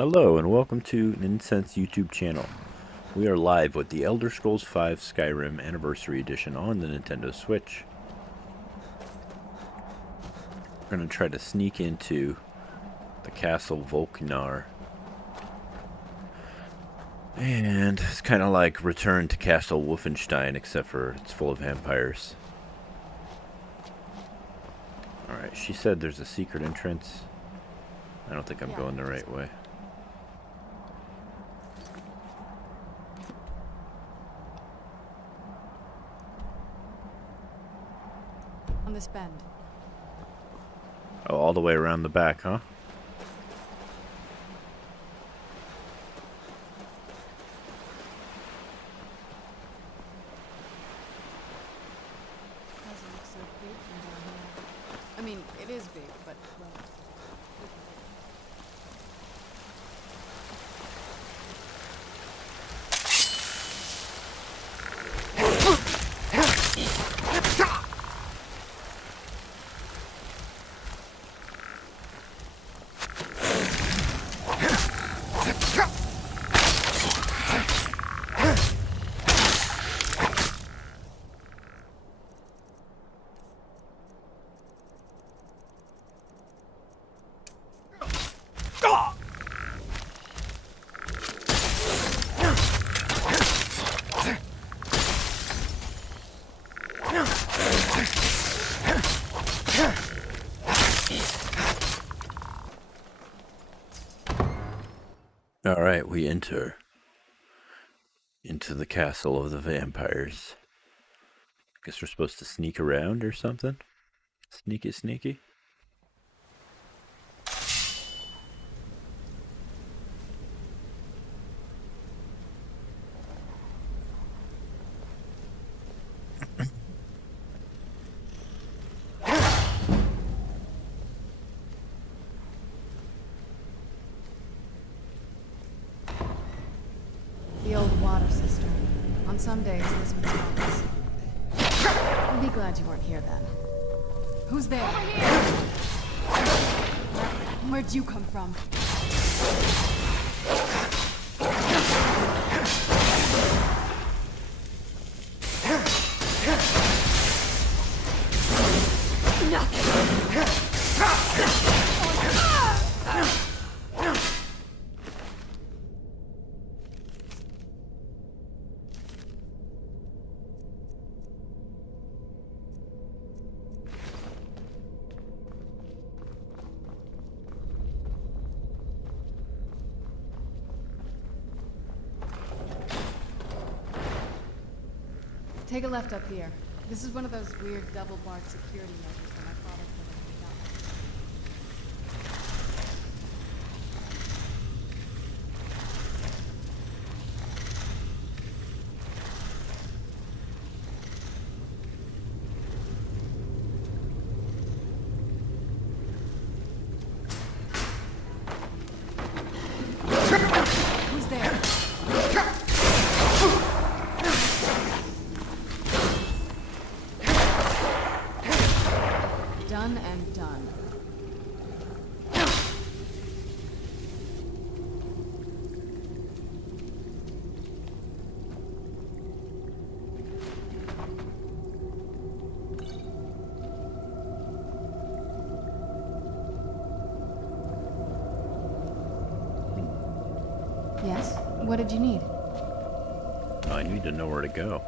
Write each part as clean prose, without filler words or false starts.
Hello and welcome to Nintendosense YouTube channel. We are live with the Elder Scrolls V Skyrim Anniversary Edition on the Nintendo Switch. We're going to try to sneak into the Castle Volknar. And it's kind of like Return to Castle Wolfenstein, except for it's full of vampires. Alright, she said there's a secret entrance. I don't think I'm going the right way. On this bend. Oh, all the way around the back, huh? Doesn't look so big from down here. I mean, it is big, but well. Alright, we enter into the castle of the vampires. Guess we're supposed to sneak around or something? Sneaky, sneaky. The old water cistern. On some days, this would stop us. I'll be glad you weren't here then. Who's there? Where'd you come from? Take a left up here. This is one of those weird double-barred security measures that my father put in the gut. Who's there? Done and done. Yes? What did you need? I need to know where to go.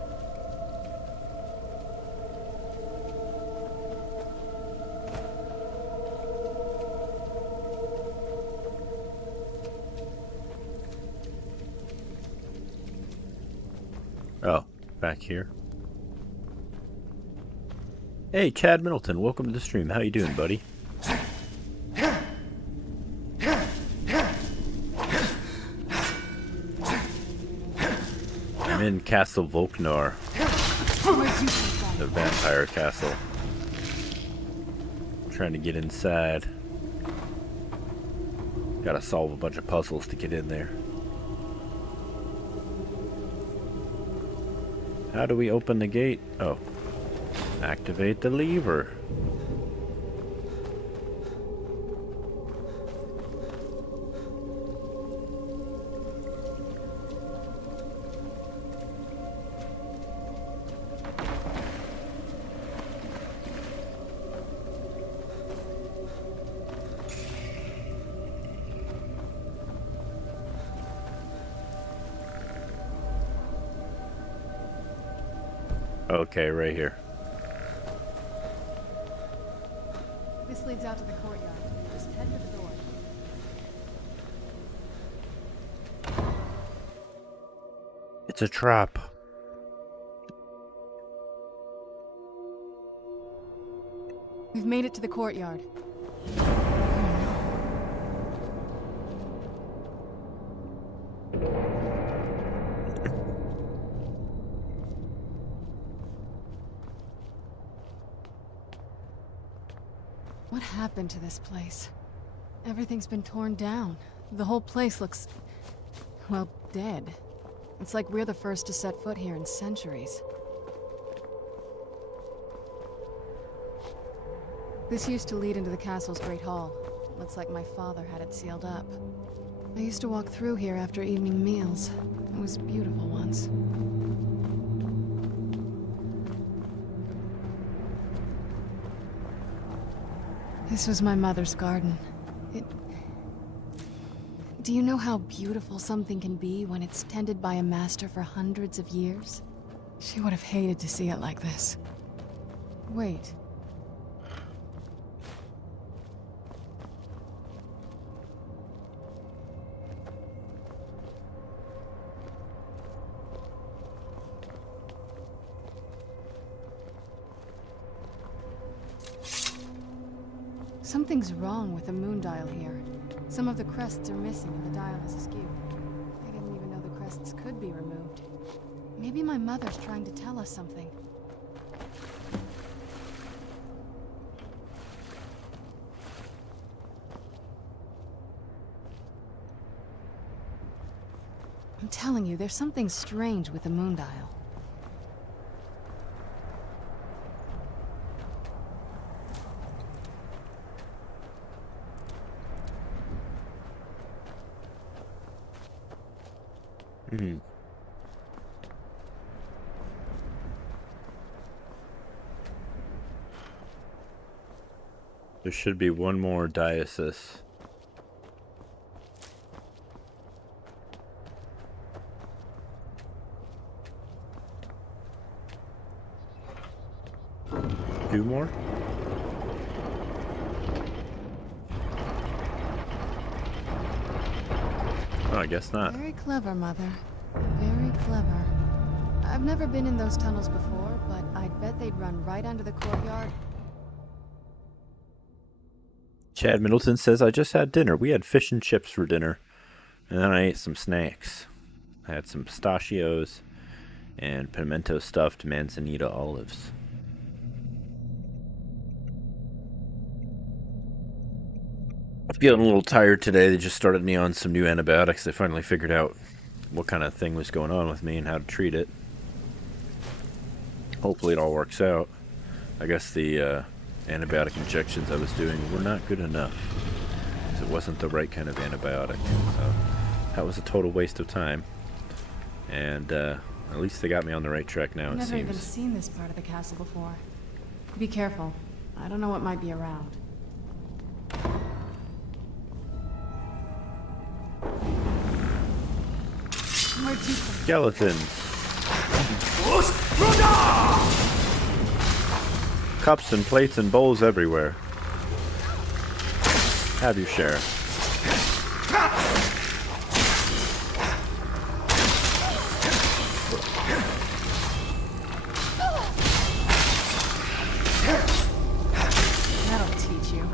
Oh, back here. Hey, Chad Middleton, welcome to the stream. How you doing, buddy? I'm in Castle Volknar, the vampire castle. Trying to get inside. Gotta solve a bunch of puzzles to get in there. How do we open the gate? Oh. Activate the lever. Okay, right here. This leads out to the courtyard. Just head for the door. It's a trap. We've made it to the courtyard. What happened to this place? Everything's been torn down. The whole place looks, well, dead. It's like we're the first to set foot here in centuries. This used to lead into the castle's great hall. Looks like my father had it sealed up. I used to walk through here after evening meals. It was beautiful once. This was my mother's garden. Do you know how beautiful something can be when it's tended by a master for hundreds of years? She would have hated to see it like this. Wait. Something's wrong with the moon dial here. Some of the crests are missing and the dial is askew. I didn't even know the crests could be removed. Maybe my mother's trying to tell us something. I'm telling you, there's something strange with the moon dial. There should be one more diocese. Two more? Oh, I guess not. Very clever, Mother. Very clever. I've never been in those tunnels before, but I'd bet they'd run right under the courtyard. Chad Middleton says, I just had dinner. We had fish and chips for dinner. And then I ate some snacks. I had some pistachios and pimento stuffed manzanita olives. I'm feeling a little tired today. They just started me on some new antibiotics. They finally figured out what kind of thing was going on with me and how to treat it. Hopefully it all works out. I guess the antibiotic injections I was doing were not good enough. It wasn't the right kind of antibiotic. So that was a total waste of time. And at least they got me on the right track now, I've it never even seems. seen this part of the castle before. Be careful. I don't know what might be around. Where'd you come Skeletons. Cups and plates and bowls everywhere. Have your share. That'll teach you.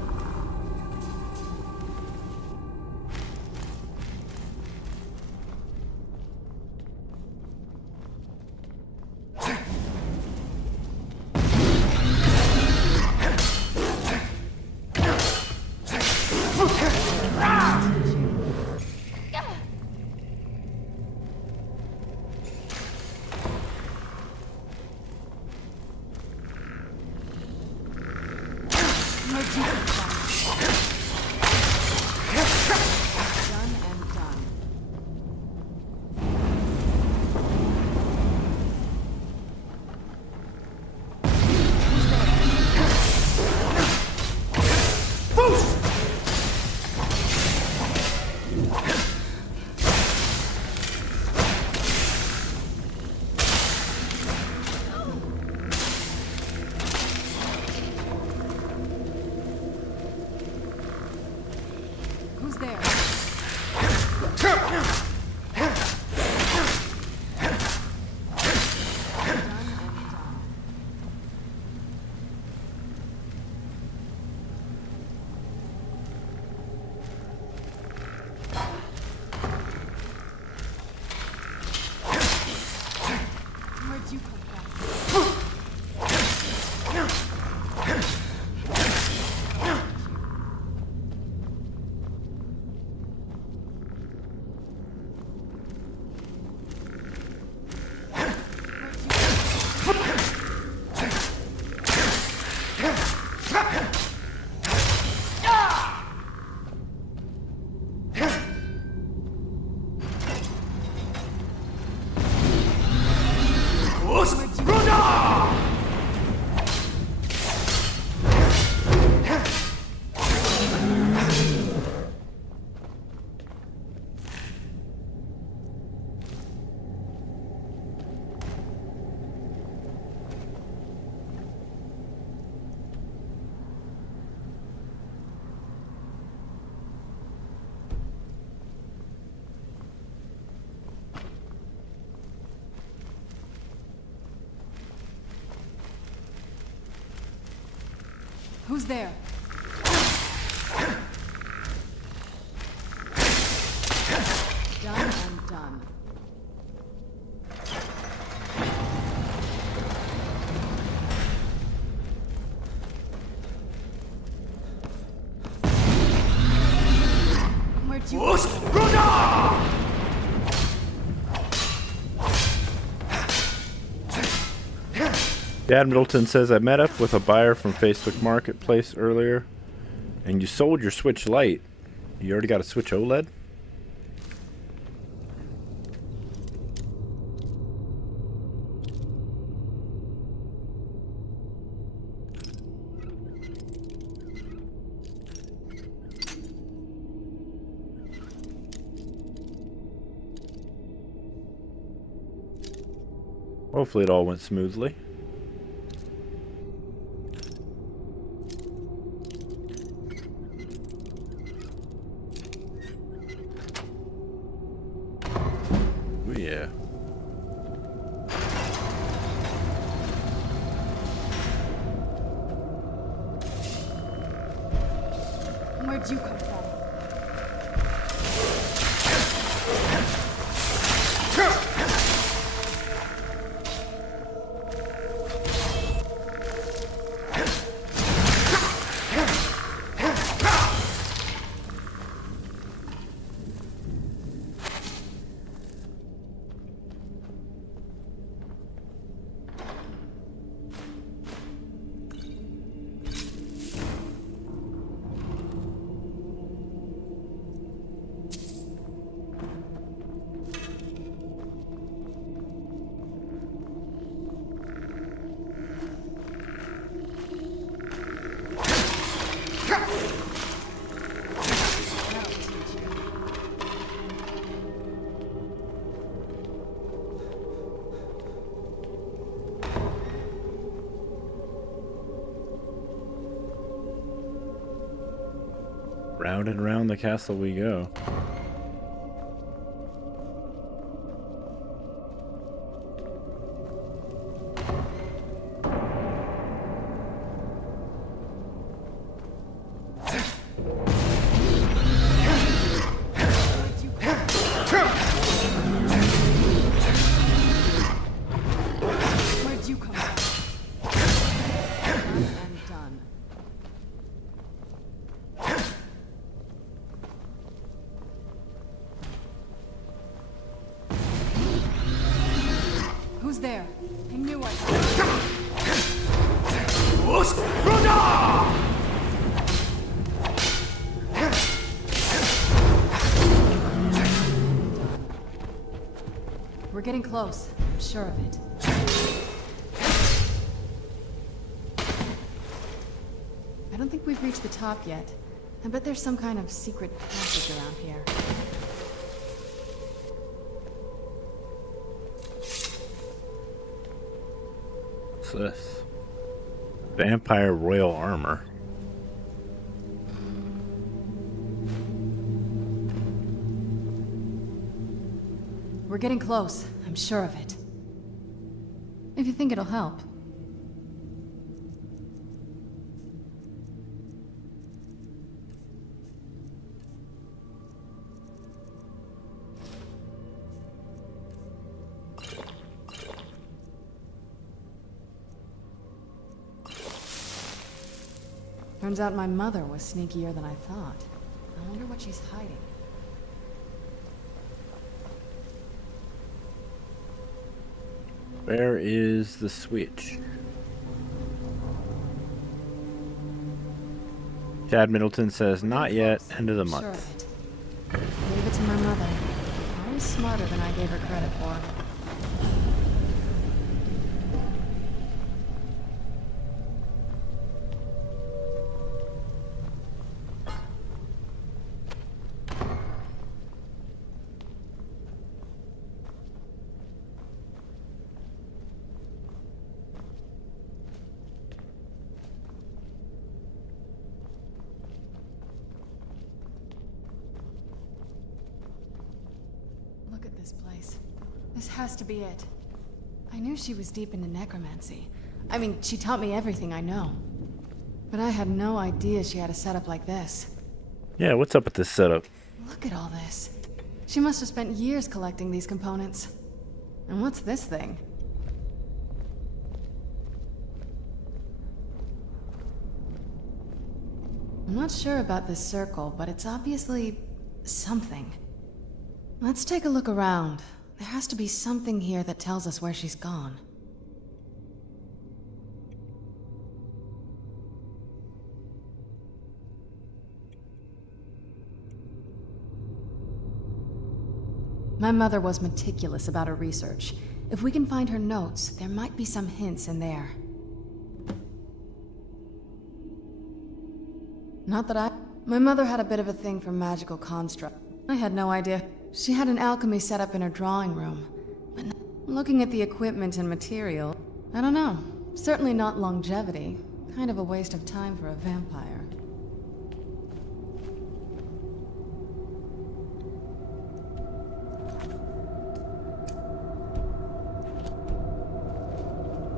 Who's there? Done and done. Where'd you Dad Middleton says, I met up with a buyer from Facebook Marketplace earlier, and you sold your Switch Lite. You already got a Switch OLED? Hopefully it all went smoothly. Oh yeah. Where'd you come from? Round and round the castle we go. Where'd you come from? Done and done. Who's there? I knew I We're getting close. I'm sure of it. I don't think we've reached the top yet. I bet there's some kind of secret passage around here. What's this? Vampire Royal Armor. We're getting close. I'm sure of it. If you think it'll help. Turns out my mother was sneakier than I thought. I wonder what she's hiding. Where is the switch? Chad Middleton says, not yet, end of the Sure month. of it. Gave it to my mother. Always smarter than I gave her credit for. Look at this place. This has to be it. I knew she was deep into necromancy. I mean, she taught me everything I know. But I had no idea she had a setup like this. Yeah, what's up with this setup? Look at all this. She must have spent years collecting these components. And what's this thing? I'm not sure about this circle, but it's obviously something. Let's take a look around. There has to be something here that tells us where she's gone. My mother was meticulous about her research. If we can find her notes, there might be some hints in there. Not that My mother had a bit of a thing for magical construct. I had no idea. She had an alchemy set up in her drawing room. But looking at the equipment and material, I don't know. Certainly not longevity. Kind of a waste of time for a vampire.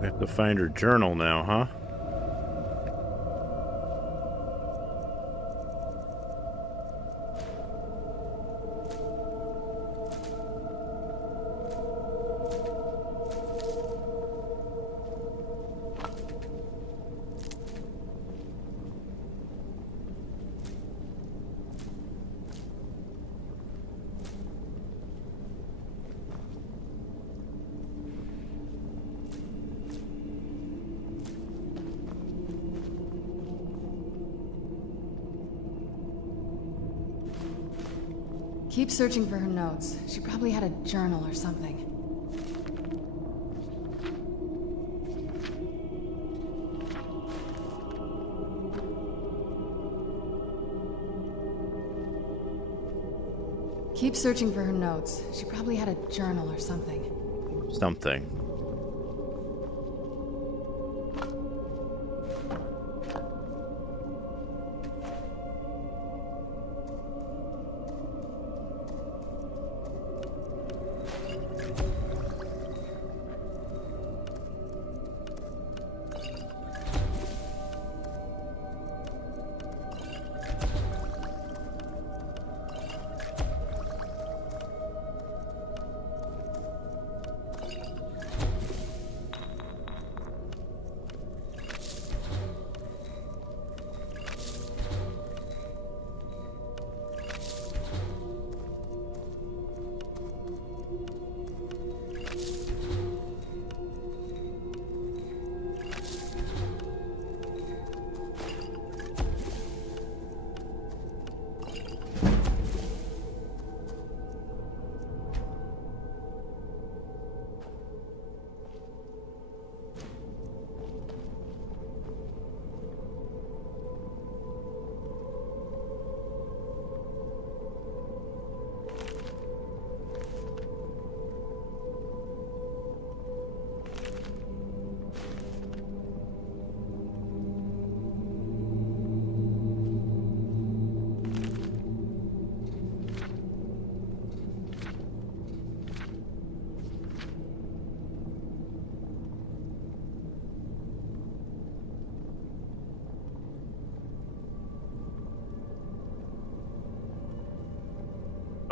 We have to find her journal now, huh? Keep searching for her notes. She probably had a journal or something. Keep searching for her notes. She probably had a journal or something. Something.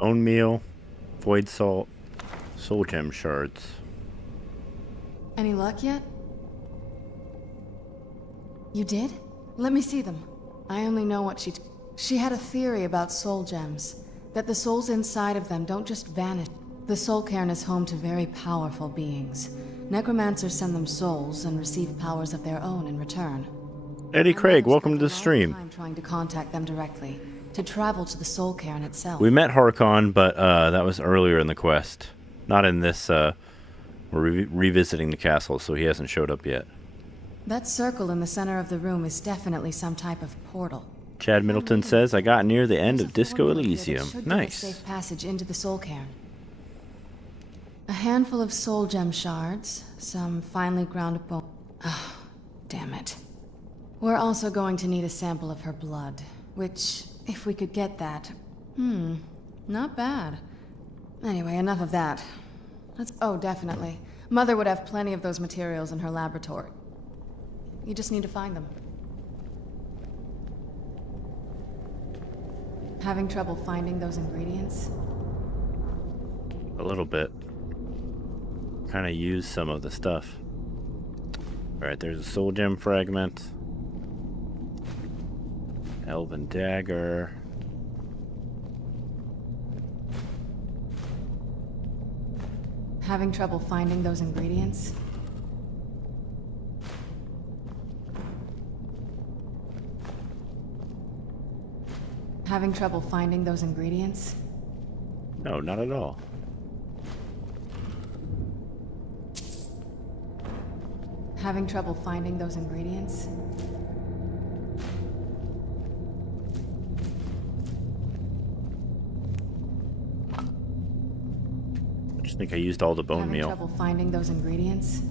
Bone meal, void salt, soul gem shards. Any luck yet? You did? Let me see them. I only know what she had a theory about soul gems. That the souls inside of them don't just vanish. The soul cairn is home to very powerful beings. Necromancers send them souls and receive powers of their own in return. Eddie Craig, welcome to the stream. I'm trying to contact them directly. To travel to the soul cairn itself. We met Harkon, but that was earlier in the quest. Not in this, we're revisiting the castle, so he hasn't showed up yet. That circle in the center of the room is definitely some type of portal. Chad Middleton says, I got near the end of Disco Elysium. Nice. Safe passage into the soul cairn. A handful of soul gem shards, some finely ground bone. Oh, damn it. We're also going to need a sample of her blood, which, if we could get that, not bad. Anyway, enough of that. Oh, definitely. Mother would have plenty of those materials in her laboratory. You just need to find them. Having trouble finding those ingredients? A little bit. Kind of use some of the stuff. Alright, there's a soul gem fragment. Elven dagger. Having trouble finding those ingredients? Having trouble finding those ingredients? No, not at all. Having trouble finding those ingredients? I just think I used all the bone Having meal. trouble finding those ingredients?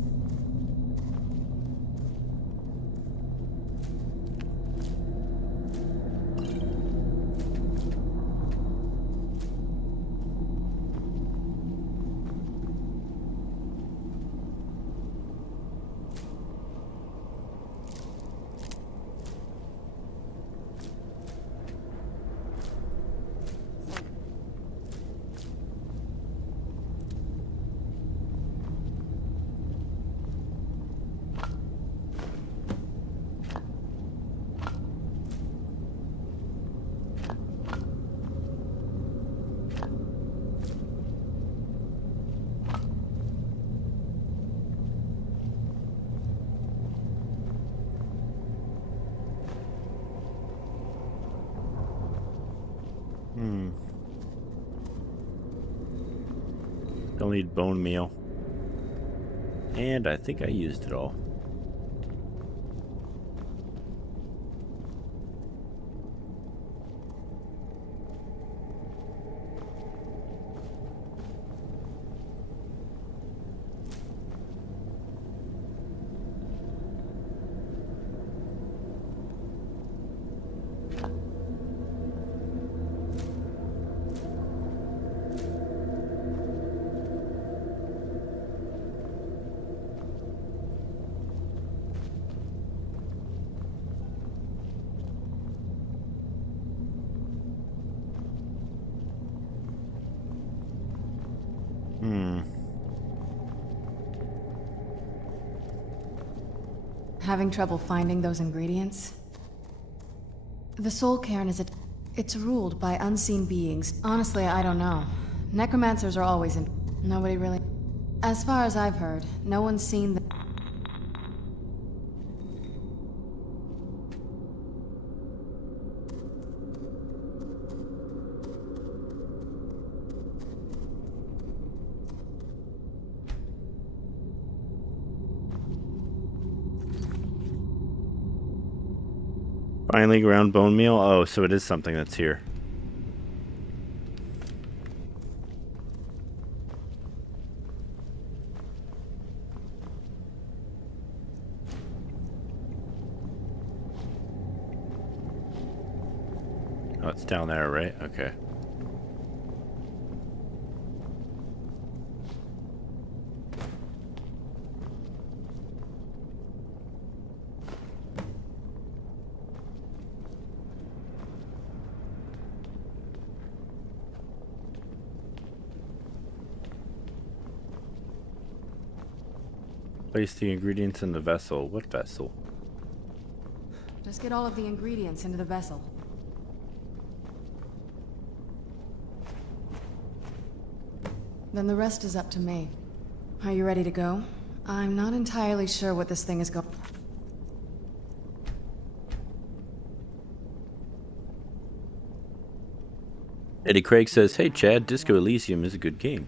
Don't need bone meal. And I think I used it all. Having trouble finding those ingredients? The Soul Cairn is it's ruled by unseen beings. Honestly, I don't know. Necromancers are always in... Nobody really... As far as I've heard, no one's seen the... Finely ground bone meal. Oh, so it is something that's here. Oh, it's down there, right? Okay. Place the ingredients in the vessel. What vessel? Just get all of the ingredients into the vessel. Then the rest is up to me. Are you ready to go? I'm not entirely sure what this thing is going... Eddie Craig says, "Hey Chad, Disco Elysium is a good game.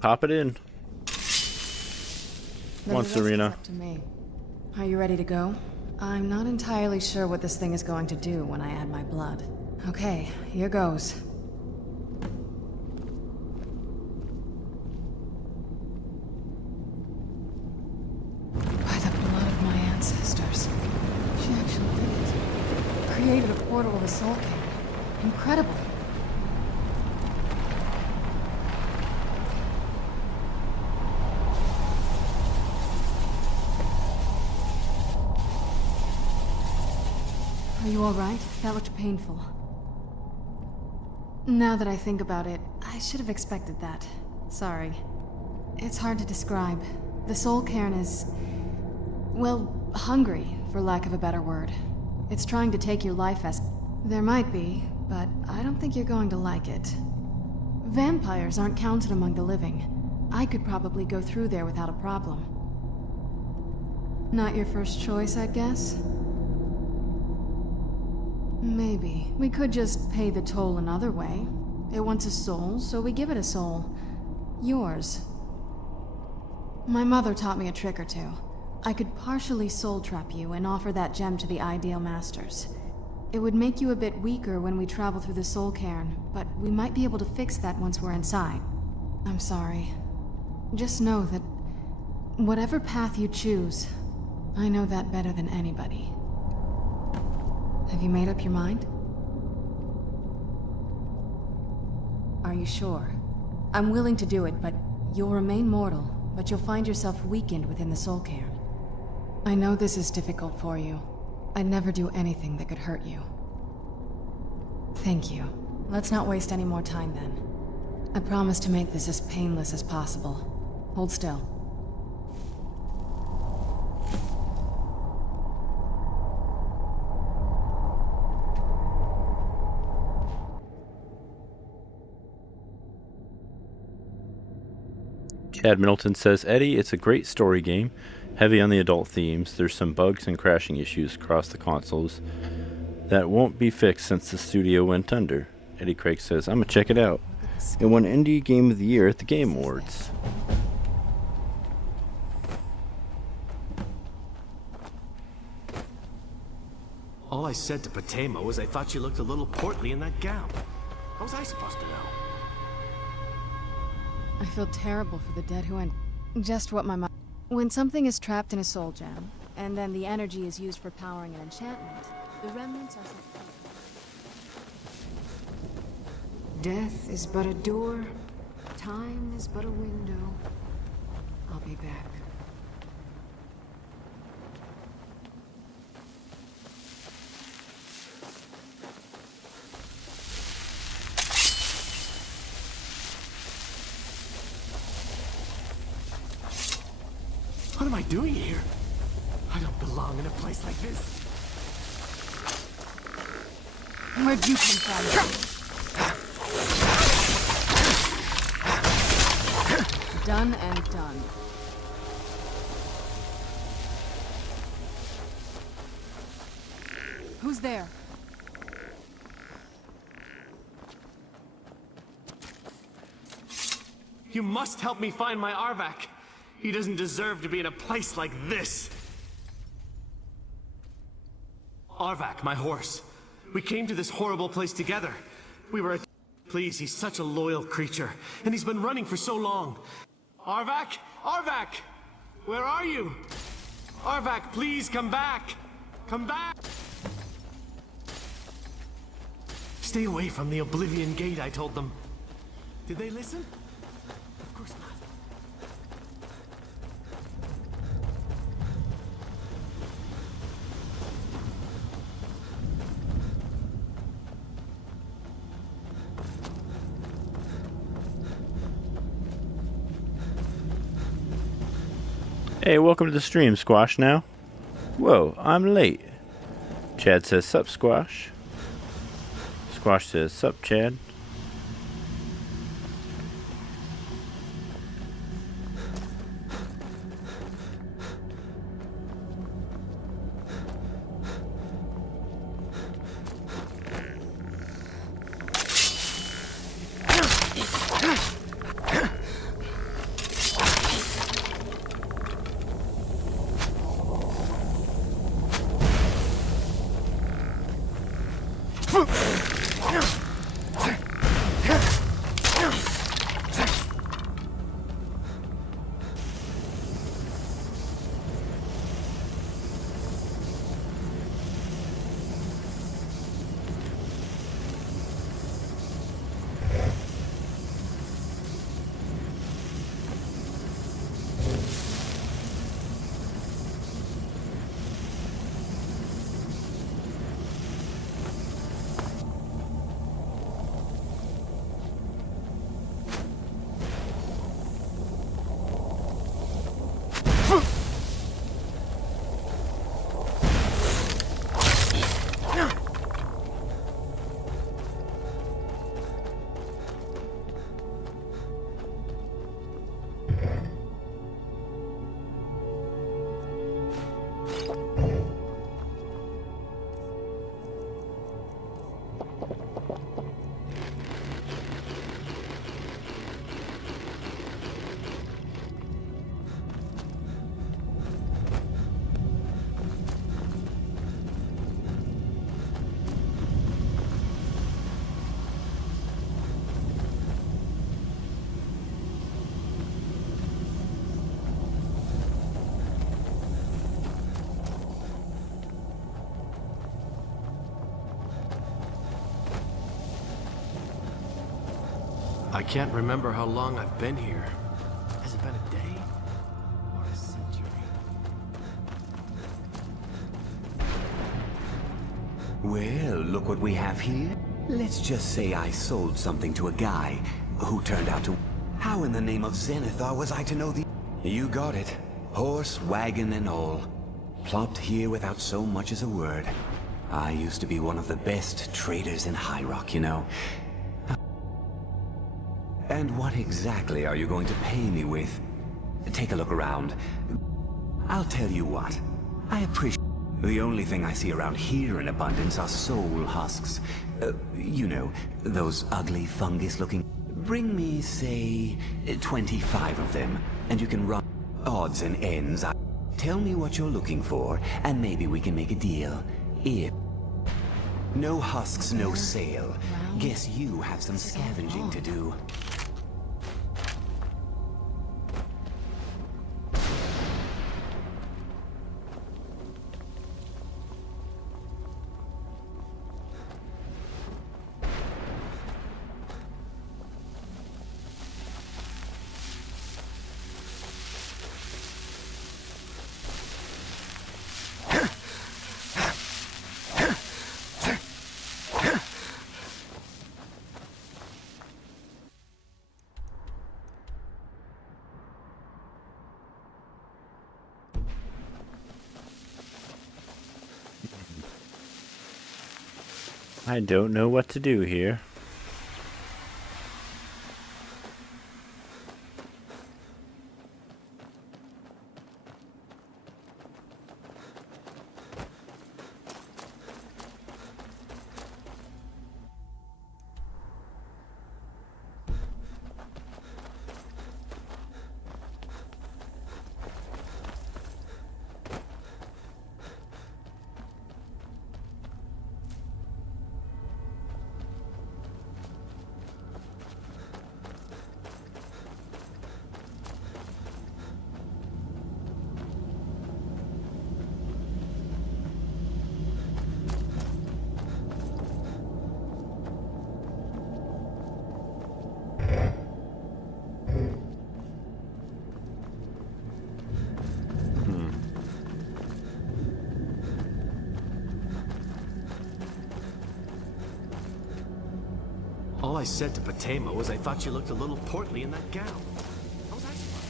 Pop it in." Then Come on, the rest is Serena. up to me. Are you ready to go? I'm not entirely sure what this thing is going to do when I add my blood. Okay, here goes. By the blood of my ancestors. She actually did it. Created a portal of the Soul King. Incredible. Are you alright? That looked painful. Now that I think about it, I should have expected that. Sorry. It's hard to describe. The soul cairn is... well, hungry, for lack of a better word. It's trying to take your life as... There might be, but I don't think you're going to like it. Vampires aren't counted among the living. I could probably go through there without a problem. Not your first choice, I'd guess? Maybe. We could just pay the toll another way. It wants a soul, so we give it a soul. Yours. My mother taught me a trick or two. I could partially soul trap you and offer that gem to the Ideal Masters. It would make you a bit weaker when we travel through the soul cairn, but we might be able to fix that once we're inside. I'm sorry. Just know that whatever path you choose, I know that better than anybody. Have you made up your mind? Are you sure? I'm willing to do it, but you'll remain mortal, but you'll find yourself weakened within the soul cairn. I know this is difficult for you. I'd never do anything that could hurt you. Thank you. Let's not waste any more time then. I promise to make this as painless as possible. Hold still. Chad Middleton says, Eddie, it's a great story game, heavy on the adult themes. There's some bugs and crashing issues across the consoles that won't be fixed since the studio went under. Eddie Craig says, I'm gonna check it out. It won Indie Game of the Year at the Game Awards. All I said to Patema was I thought you looked a little portly in that gown. How was I supposed to know? I feel terrible for the dead who went. Just what my mom. When something is trapped in a soul gem, and then the energy is used for powering an enchantment, the remnants are. Death is but a door, time is but a window. I'll be back. What am I doing here? I don't belong in a place like this. Where'd you come from? Done and done. Who's there? You must help me find my Arvak. He doesn't deserve to be in a place like this. Arvak, my horse. We came to this horrible place together. We were Please, he's such a loyal creature, and he's been running for so long. Arvak? Arvak! Where are you? Arvak, please come back! Come back! Stay away from the Oblivion Gate, I told them. Did they listen? Of course not. Hey, welcome to the stream, Squash now. Whoa, I'm late. Chad says, sup, Squash. Squash says, sup, Chad. I can't remember how long I've been here. Has it been a day? Or a century? Well, look what we have here. Let's just say I sold something to a guy who turned out to... How in the name of Zenithar was I to know the... You got it. Horse, wagon, and all. Plopped here without so much as a word. I used to be one of the best traders in High Rock, you know. And what exactly are you going to pay me with? Take a look around. I'll tell you what. I appreciate... The only thing I see around here in abundance are soul husks. You know, those ugly fungus-looking... Bring me, say, 25 of them, and you can run odds and ends. Tell me what you're looking for, and maybe we can make a deal. If... No husks, no sale. Guess you have some scavenging to do. I don't know what to do here. All I said to Patema was I thought you looked a little portly in that gown. How was I supposed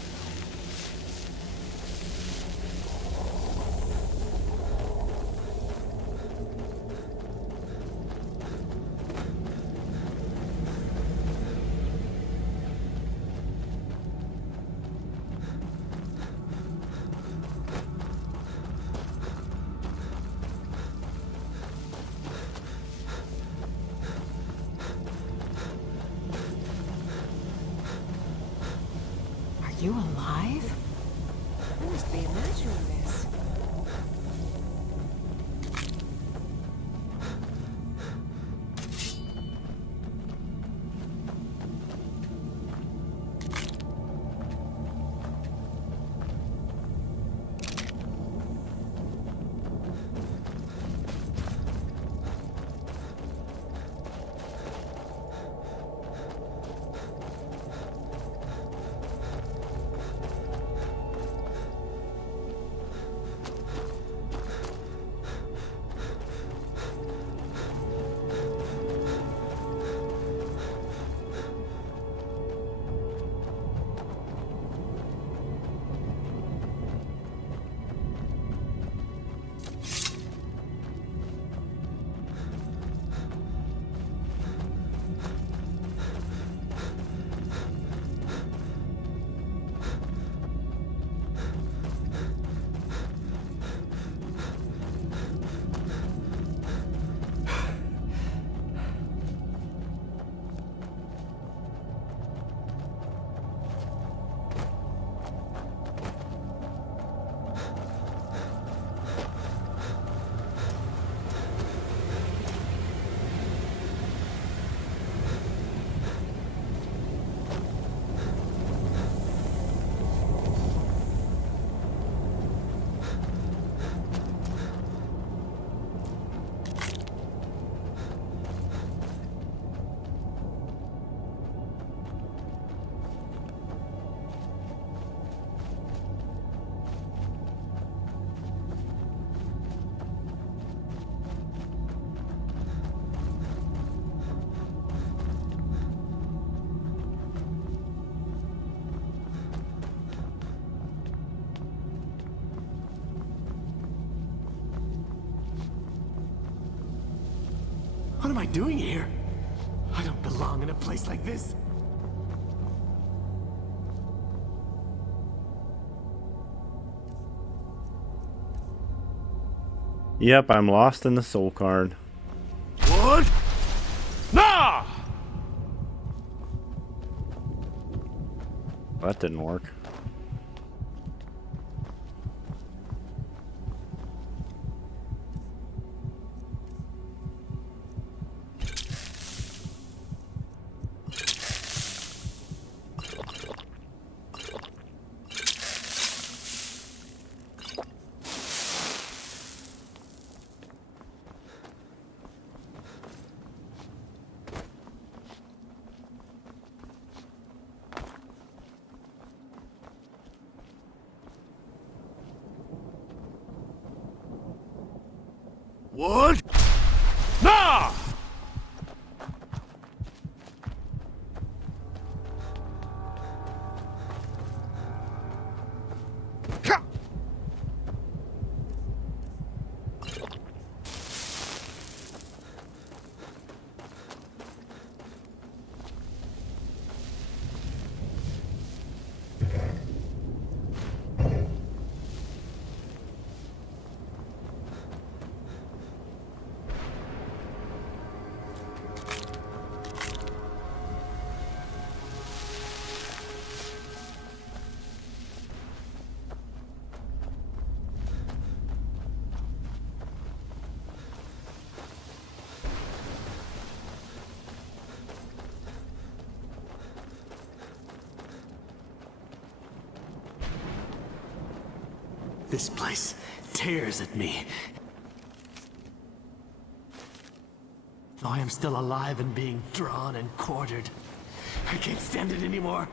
Are you alive? I must be imagining this. What am I doing here? I don't belong in a place like this. Yep, I'm lost in the soul card. What? Nah! That didn't work. What? Nah! This place tears at me. Though I am still alive and being drawn and quartered, I can't stand it anymore.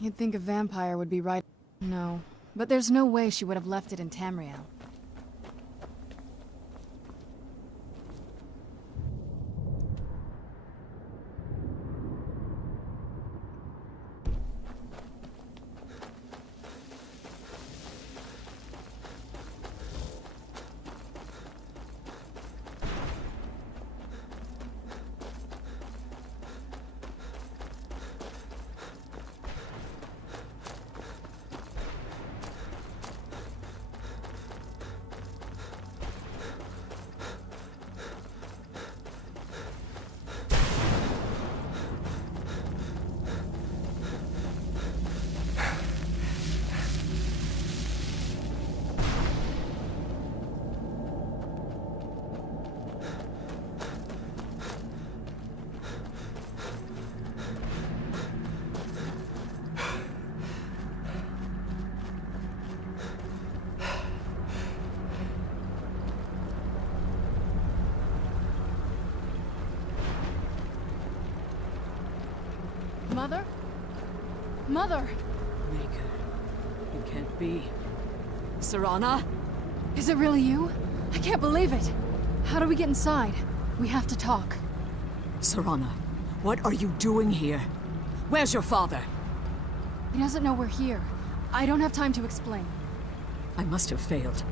You'd think a vampire would be right. No, but there's no way she would have left it in Tamriel. Mother? Mother! Maker, it can't be. Serana? Is it really you? I can't believe it. How do we get inside? We have to talk. Serana, what are you doing here? Where's your father? He doesn't know we're here. I don't have time to explain. I must have failed.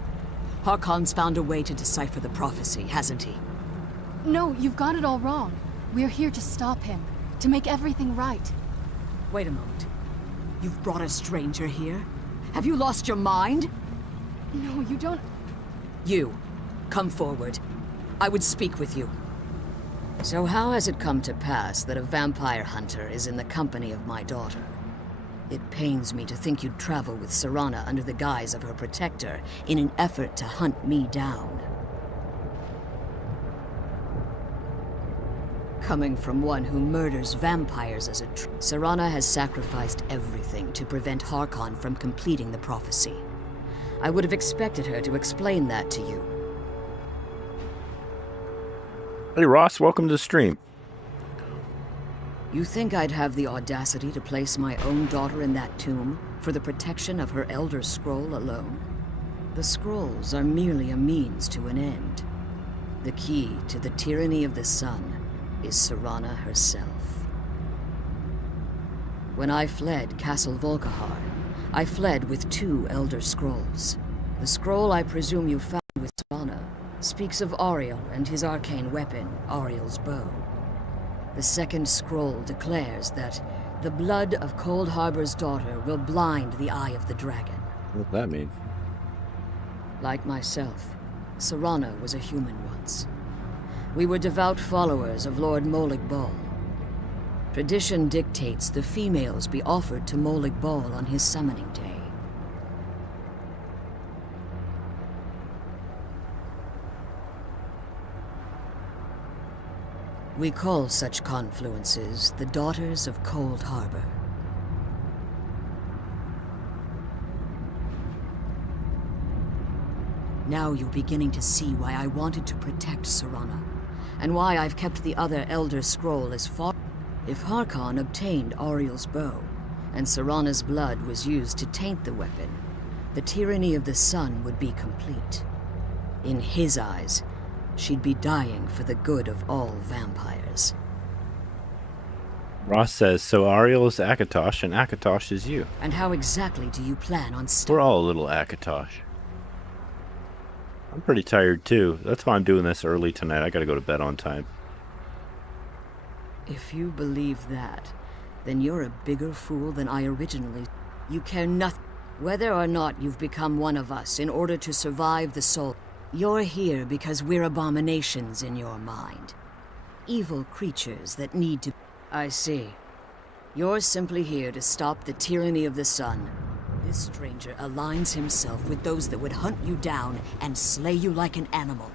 Harkon's found a way to decipher the prophecy, hasn't he? No, you've got it all wrong. We're here to stop him. To make everything right. Wait a moment. You've brought a stranger here? Have you lost your mind? No, you don't... You, come forward. I would speak with you. So how has it come to pass that a vampire hunter is in the company of my daughter? It pains me to think you'd travel with Serana under the guise of her protector in an effort to hunt me down. Coming from one who murders vampires as a Serana has sacrificed everything to prevent Harkon from completing the prophecy. I would have expected her to explain that to you. Hey Ross, welcome to the stream. You think I'd have the audacity to place my own daughter in that tomb for the protection of her Elder Scroll alone? The scrolls are merely a means to an end. The key to the tyranny of the sun is Serana herself. When I fled Castle Volkihar, I fled with 2 Elder Scrolls. The scroll I presume you found with Serana speaks of Auriel and his arcane weapon, Auriel's bow. The second scroll declares that the blood of Cold Harbor's daughter will blind the eye of the dragon. What does that mean? Like myself, Serana was a human once. We were devout followers of Lord Molig Bal. Tradition dictates the females be offered to Molig Bal on his summoning day. We call such confluences the Daughters of Cold Harbor. Now you're beginning to see why I wanted to protect Serana, and why I've kept the other Elder Scroll as far. If Harkon obtained Auriel's bow, and Serana's blood was used to taint the weapon, the tyranny of the sun would be complete. In his eyes, she'd be dying for the good of all vampires. Ross says, so Ariel is Akatosh, and Akatosh is you. And how exactly do you plan on We're all a little Akatosh. I'm pretty tired, too. That's why I'm doing this early tonight. I gotta go to bed on time. If you believe that, then you're a bigger fool than I originally. You care nothing. Whether or not you've become one of us in order to survive the soul, you're here because we're abominations in your mind. Evil creatures that need to... I see. You're simply here to stop the tyranny of the sun. This stranger aligns himself with those that would hunt you down and slay you like an animal.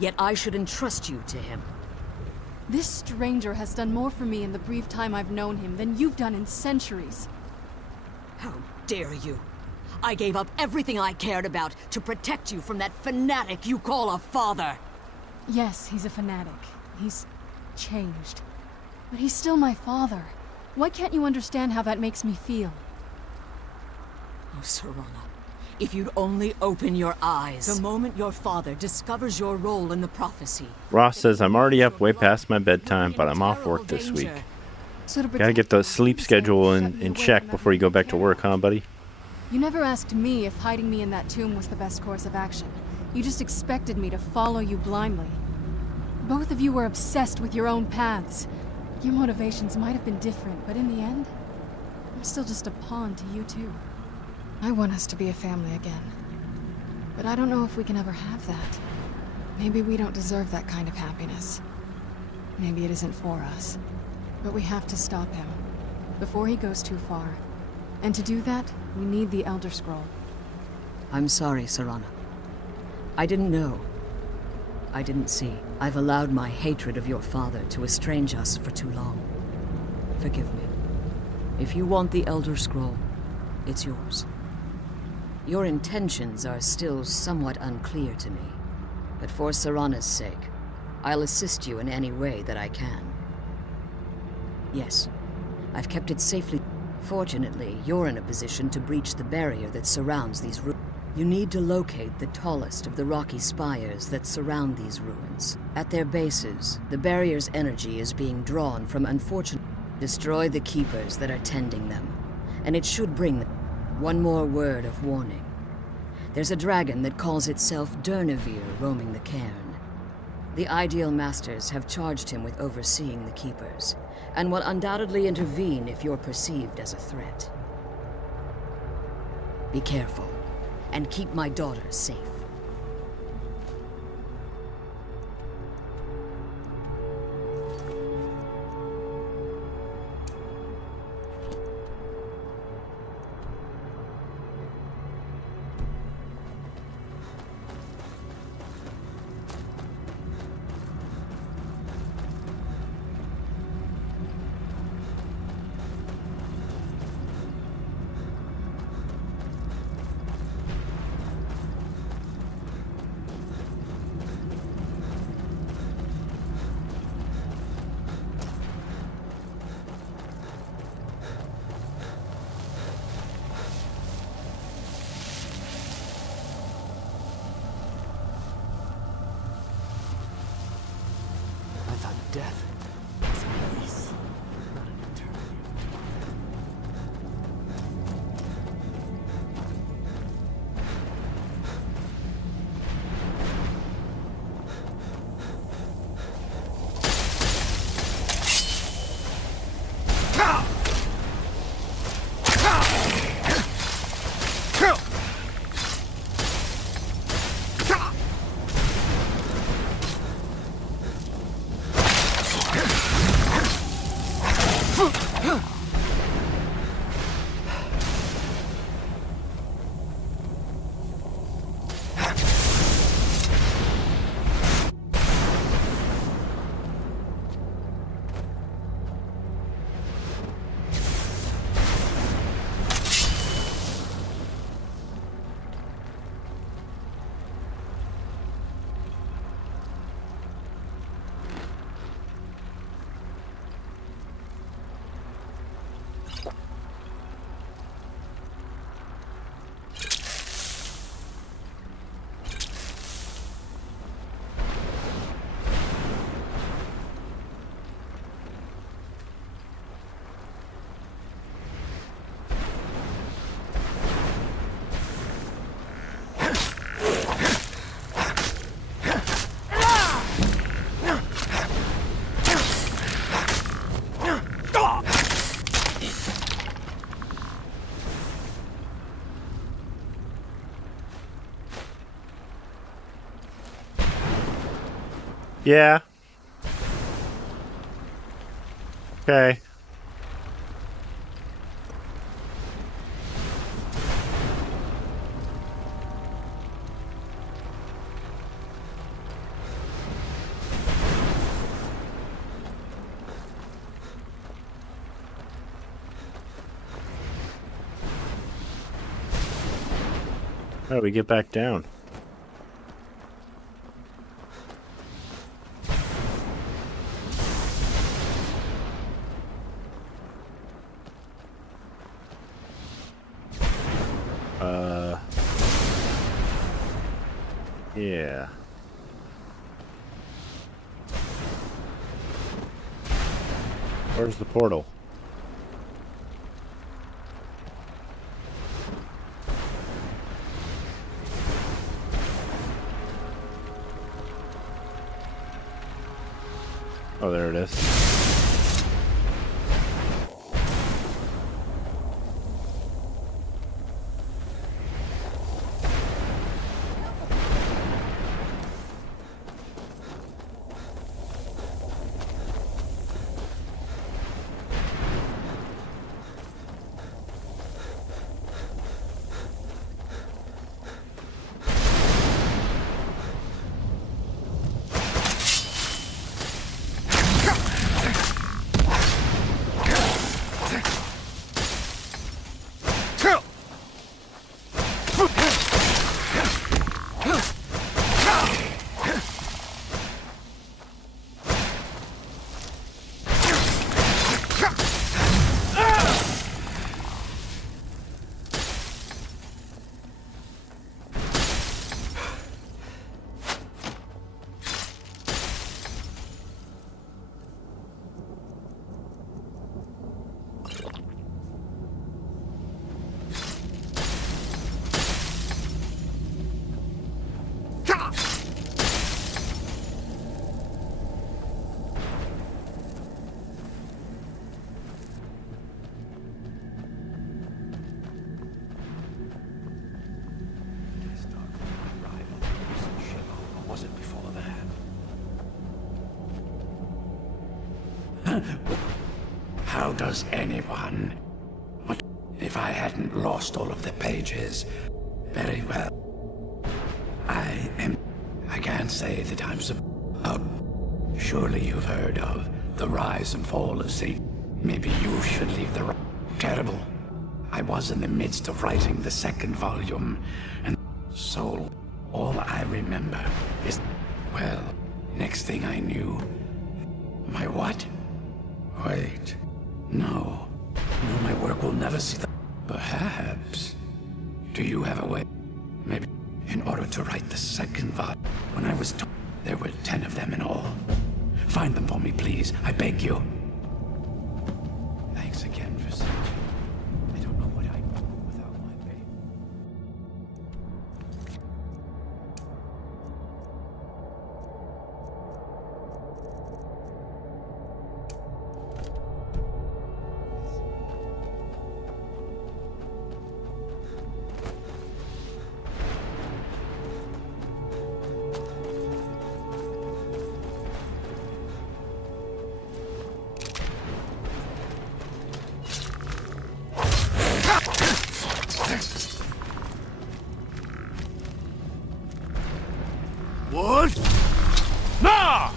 Yet I should entrust you to him. This stranger has done more for me in the brief time I've known him than you've done in centuries. How dare you? I gave up everything I cared about to protect you from that fanatic you call a father. Yes, he's a fanatic. He's changed. But he's still my father. Why can't you understand how that makes me feel? Oh, Serana, if you'd only open your eyes. The moment your father discovers your role in the prophecy... Ross says, I'm already up way past my bedtime, but I'm off work this week. So to Gotta get the sleep schedule in check before you go back to work, huh, buddy? You never asked me if hiding me in that tomb was the best course of action. You just expected me to follow you blindly. Both of you were obsessed with your own paths. Your motivations might have been different, but in the end, I'm still just a pawn to you too. I want us to be a family again. But I don't know if we can ever have that. Maybe we don't deserve that kind of happiness. Maybe it isn't for us. But we have to stop him, before he goes too far. And to do that, we need the Elder Scroll. I'm sorry, Serana. I didn't know. I didn't see. I've allowed my hatred of your father to estrange us for too long. Forgive me. If you want the Elder Scroll, it's yours. Your intentions are still somewhat unclear to me, but for Serana's sake, I'll assist you in any way that I can. Yes, I've kept it safely. Fortunately, you're in a position to breach the barrier that surrounds these ruins. You need to locate the tallest of the rocky spires that surround these ruins. At their bases, the barrier's energy is being drawn from unfortunate... Destroy the keepers that are tending them, and it should bring them. One more word of warning. There's a dragon that calls itself Durnevere roaming the cairn. The Ideal Masters have charged him with overseeing the keepers, and will undoubtedly intervene if you're perceived as a threat. Be careful, and keep my daughter safe. Yeah. Okay. How do we get back down? Yeah. Where's the portal? Oh, there it is. How does anyone? What if I hadn't lost all of the pages? Very well. I can't say that I'm surely you've heard of the rise and fall of Satan. Maybe you should leave the terrible. I was in the midst of writing the second volume, and so all I remember is, well, next thing I knew, my what? Wait. No. No, my work will never see the... Perhaps. Do you have a way? Maybe in order to write the second volume. When I was told there were 10 of them in all. Find them for me, please. I beg you. Thanks again for searching. I don't know what I'd do without my baby. What? Nah!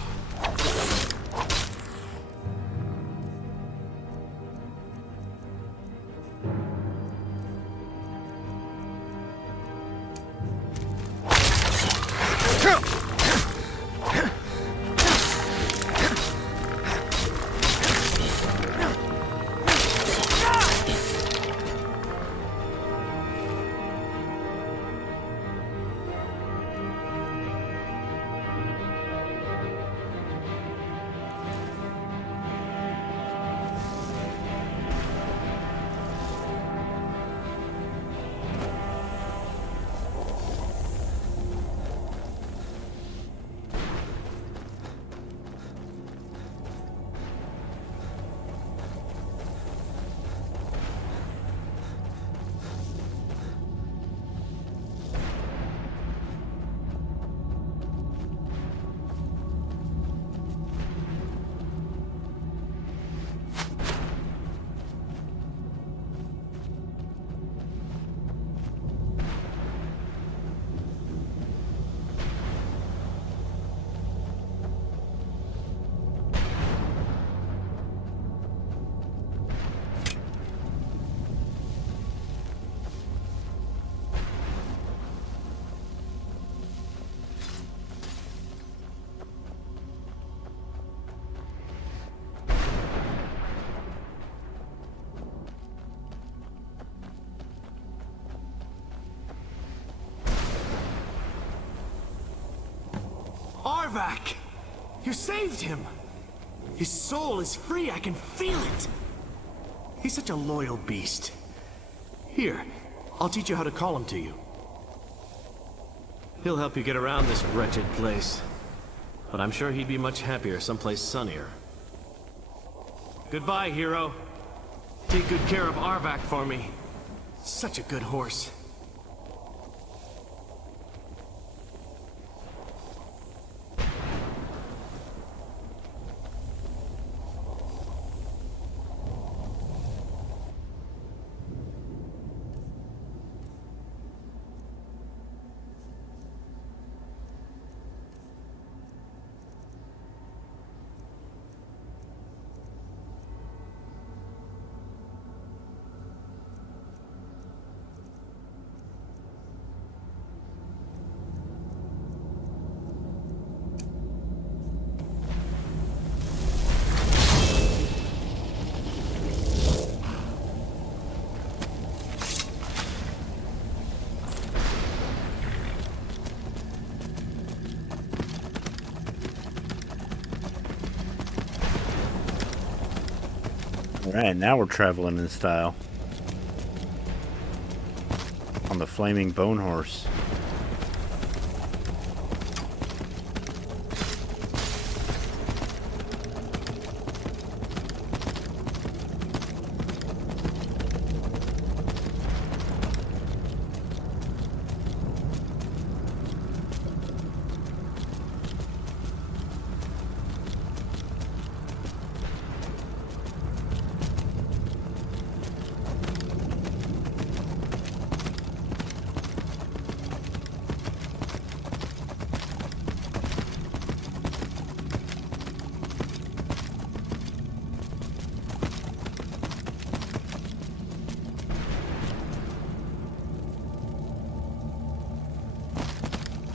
Arvak! You saved him! His soul is free, I can feel it! He's such a loyal beast. Here, I'll teach you how to call him to you. He'll help you get around this wretched place. But I'm sure he'd be much happier someplace sunnier. Goodbye, hero. Take good care of Arvak for me. Such a good horse. Alright, now we're traveling in style. On the flaming bone horse.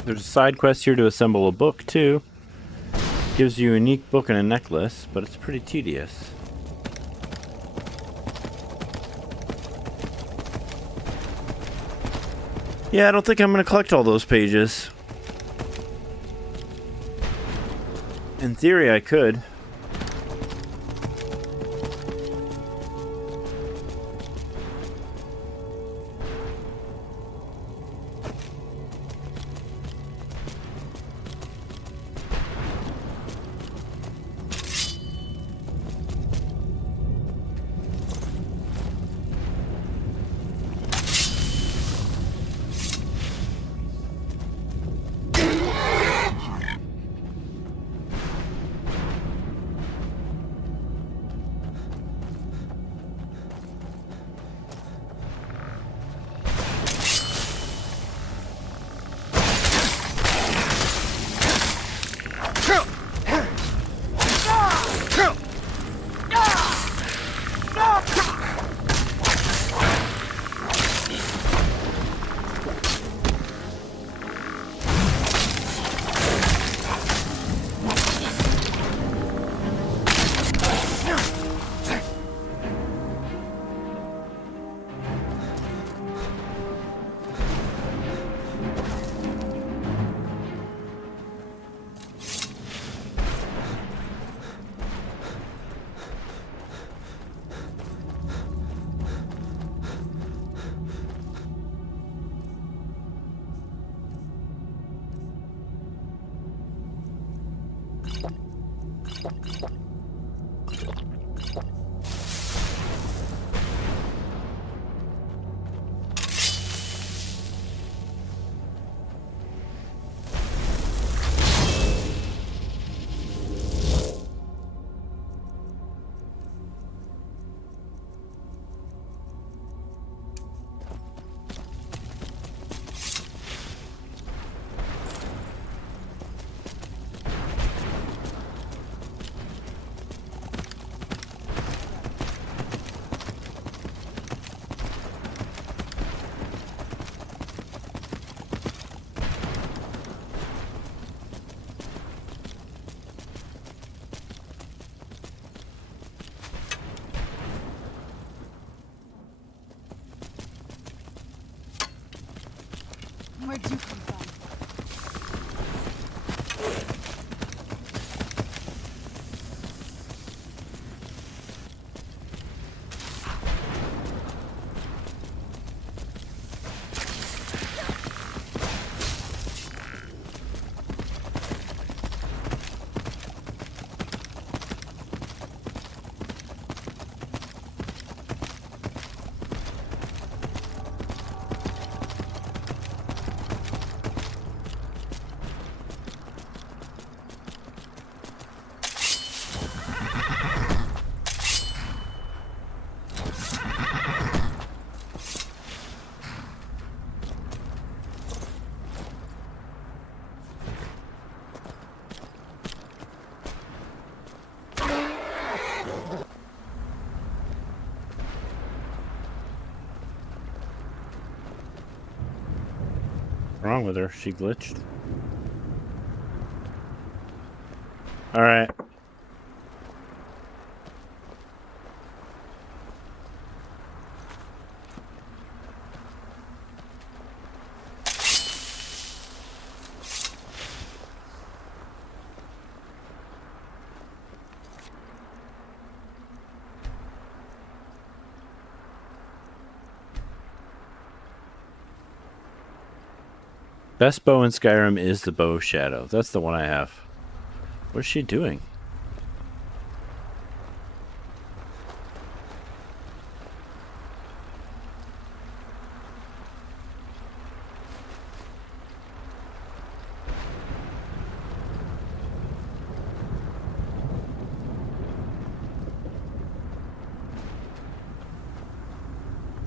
There's a side quest here to assemble a book, too. Gives you a unique book and a necklace, but it's pretty tedious. Yeah, I don't think I'm going to collect all those pages. In theory, I could. Where'd you come from? wrong with her? She glitched. Alright. Best bow in Skyrim is the bow of shadow. That's the one I have. What's she doing?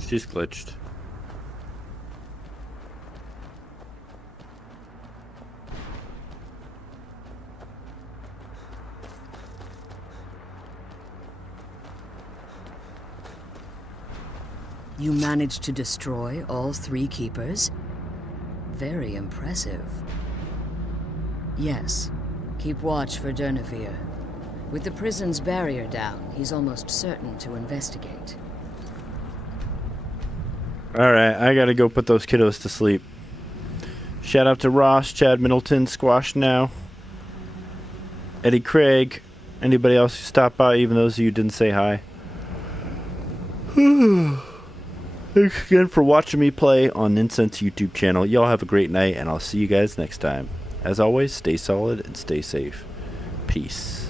She's glitched. You managed to destroy all 3 keepers? Very impressive. Yes. Keep watch for Durnevere. With the prison's barrier down, he's almost certain to investigate. Alright, I gotta go put those kiddos to sleep. Shout out to Ross, Chad Middleton, Squash Now, Eddie Craig, anybody else who stopped by, even those of you who didn't say hi. Thanks again for watching me play on Nintendosense YouTube channel. Y'all have a great night, and I'll see you guys next time. As always, stay solid and stay safe. Peace.